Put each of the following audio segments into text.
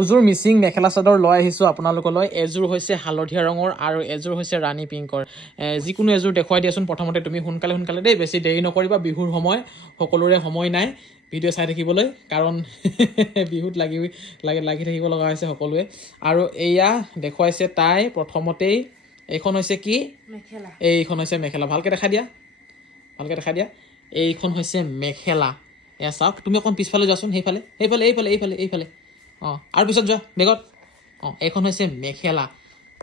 দুযোৰ মিচিং মেখেলা চাদৰ লৈ আহিছোঁ আপোনালোকলৈ। এযোৰ হৈছে হালধীয়া ৰঙৰ আৰু এযোৰ হৈছে ৰাণী পিংকৰ। যিকোনো এযোৰ দেখুৱাই দিয়াচোন প্ৰথমতে তুমি, সোনকালে দেই, বেছি দেৰি নকৰিবা। বিহুৰ সময়, সকলোৰে সময় নাই ভিডিঅ' চাই থাকিবলৈ, কাৰণ বিহুত লাগি থাকিব লগা হৈছে সকলোৱে। আৰু এয়া দেখুৱাইছে তাই প্ৰথমতেই। এইখন হৈছে কি? মেখেলা। এইখন হৈছে মেখেলা। ভালকৈ দেখাই দিয়া। এইখন হৈছে মেখেলা। এয়া চাওক, তুমি অকণ পিছফালে যোৱাচোন, এইফালে। অঁ, আৰু পিছত যোৱা বেগত। অঁ, এইখন হৈছে মেখেলা।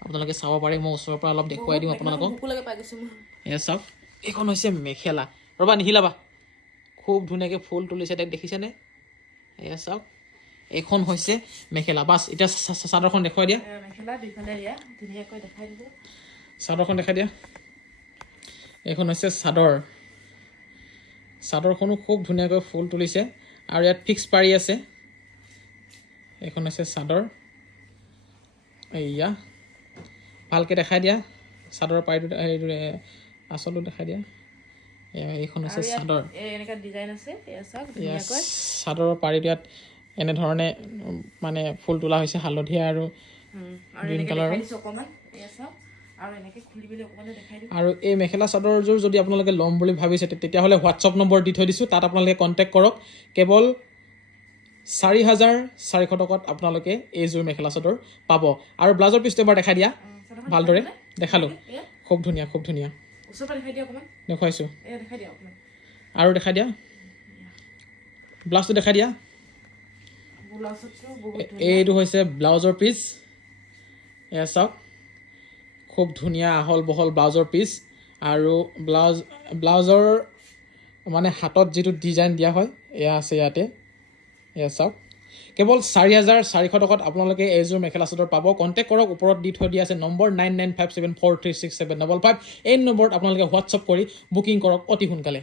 আপোনালোকে চাব পাৰে, মই ওচৰৰ পৰা অলপ দেখুৱাই দিওঁ আপোনালোকক। এয়া চাওক, এইখন হৈছে মেখেলা। ৰ'বা, নিহিলাবা। খুব ধুনীয়াকৈ ফুল তুলিছে তাইক, দেখিছেনে? এয়া চাওক, এইখন হৈছে মেখেলা। বাছ, এতিয়া চাদৰখন দেখুৱাই দিয়া। চাদৰখন দেখাই দিয়া। এইখন হৈছে চাদৰ। চাদৰখনো খুব ধুনীয়াকৈ ফুল তুলিছে আৰু ইয়াত ফিক্স পাৰি আছে। এইখন হৈছে চাদৰ। এয়া ভালকৈ দেখাই দিয়া। চাদৰৰ পাৰিটো, আচলটো দেখাই দিয়া। এইখন হৈছে চাদৰ। চাদৰৰ পাৰিটো ইয়াত এনেধৰণে মানে ফুল তোলা হৈছে, হালধীয়া আৰু গ্ৰীণ কালাৰৰ। আৰু এই মেখেলা চাদৰযোৰ যদি আপোনালোকে ল'ম বুলি ভাবিছে, তেতিয়াহ'লে হোৱাটছআপ নম্বৰ দি থৈ দিছোঁ, তাত আপোনালোকে কণ্টেক্ট কৰক। কেৱল 4,400 টকাত আপোনালোকে এইযোৰ মেখেলা চাদৰ পাব। আৰু ব্লাউজৰ পিচটো এবাৰ দেখাই দিয়া ভালদৰে। দেখালোঁ, খুব ধুনীয়া। দেখুৱাইছোঁ, আৰু দেখাই দিয়া। ব্লাউজটো দেখাই দিয়া। এইটো হৈছে ব্লাউজৰ পিচ। এয়া চাওক, খুব ধুনীয়া আহল বহল ব্লাউজৰ পিচ। আৰু ব্লাউজৰ মানে হাতত যিটো ডিজাইন দিয়া হয়, এয়া আছে ইয়াতে। এয়া চাওক, কেৱল 4,400 টকাত আপোনালোকে এইযোৰ মেখেলা চাদৰ পাব। কণ্টেক্ট কৰক, ওপৰত দি থৈ দিয়া আছে নম্বৰ 9957436755। এই নম্বৰত আপোনালোকে হোৱাটছআপ কৰি বুকিং কৰক অতি সোনকালে।